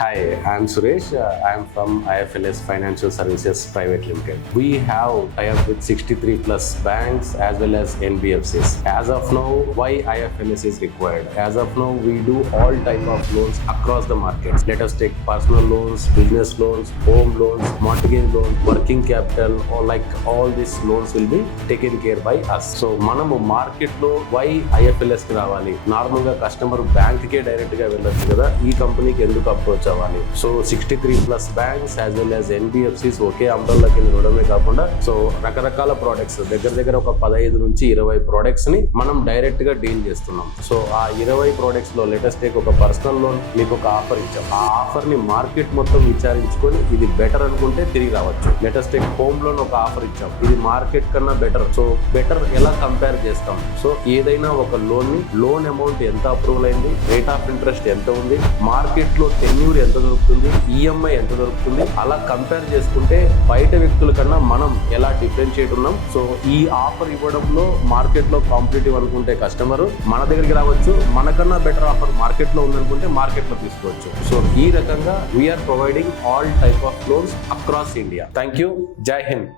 Hi, I'm Suresh. I'm from IFLS Financial Services Private Limited. We have tie-up with 63 plus banks as well as NBFCs. As of now, why IFLS is required? As of now, we do all type of loans across the markets. Let us take personal loans, business loans, home loans, mortgage loans, working capital, or like all these loans will be taken care by us. So, మనము market లో why IFLS కి రావాలి? Normal గా customer bank కే direct గా వెళ్ళొచ్చు కదా, ఈ కంపెనీకి ఎందుకు అప్రోచ్ అవ్వాలి? So 63 plus banks as well as NBFCs ఒకే అంబ్రెల్లా కింద ఉండడమే కాకుండా సో రకరకాల ప్రోడక్ట్స్ దగ్గర ఒక 15 నుంచి 20 ప్రోడక్ట్స్ ని మనం డైరెక్ట్ గా డీల్ చేస్తున్నాం. సో ఆ 20 ప్రోడక్ట్స్ లో లేటెస్ట్ టేక్ ఒక పర్సనల్ లోన్ మీకు ఒక ఆఫర్ ఇచ్చాం. ఆ ఆఫర్ ని మార్కెట్ మొత్తం విచారించుకొని ఇది బెటర్ అనుకుంటే తిరిగి రావచ్చు. లేటెస్ట్ టేక్ హోమ్ లోన్ ఒక ఆఫర్ ఇచ్చాం, ఇది మార్కెట్ కన్నా బెటర్. సో బెటర్ ఎలా కంపేర్ చేస్తాం? సో ఏదైనా ఒక లోన్ అమౌంట్ ఎంత అప్రూవల్ అయింది, రేట్ ఆఫ్ ఇంట్రెస్ట్ ఎంత ఉంది, మార్కెట్ లో టెన్యూర్ ఎంత దొరుకుతుంది, ఈఎంఐ ఎంత దొరుకుతుంది, అలా కంపేర్ చేసుకుంటే బయట వ్యక్తుల కన్నా మనం ఎలా డిఫరెన్షియేట్ ఉన్నాం. సో ఈ ఆఫర్ ఇవ్వడంలో మార్కెట్ లో కాంపిటేటివ్ అనుకుంటే కస్టమర్ మన దగ్గరికి రావచ్చు, మనకన్నా బెటర్ ఆఫర్ మార్కెట్ లో ఉందనుకుంటే మార్కెట్ లో తీసుకోవచ్చు. సో ఈ రకంగా we're providing all type of loans across India. Thank you. జై హింద్.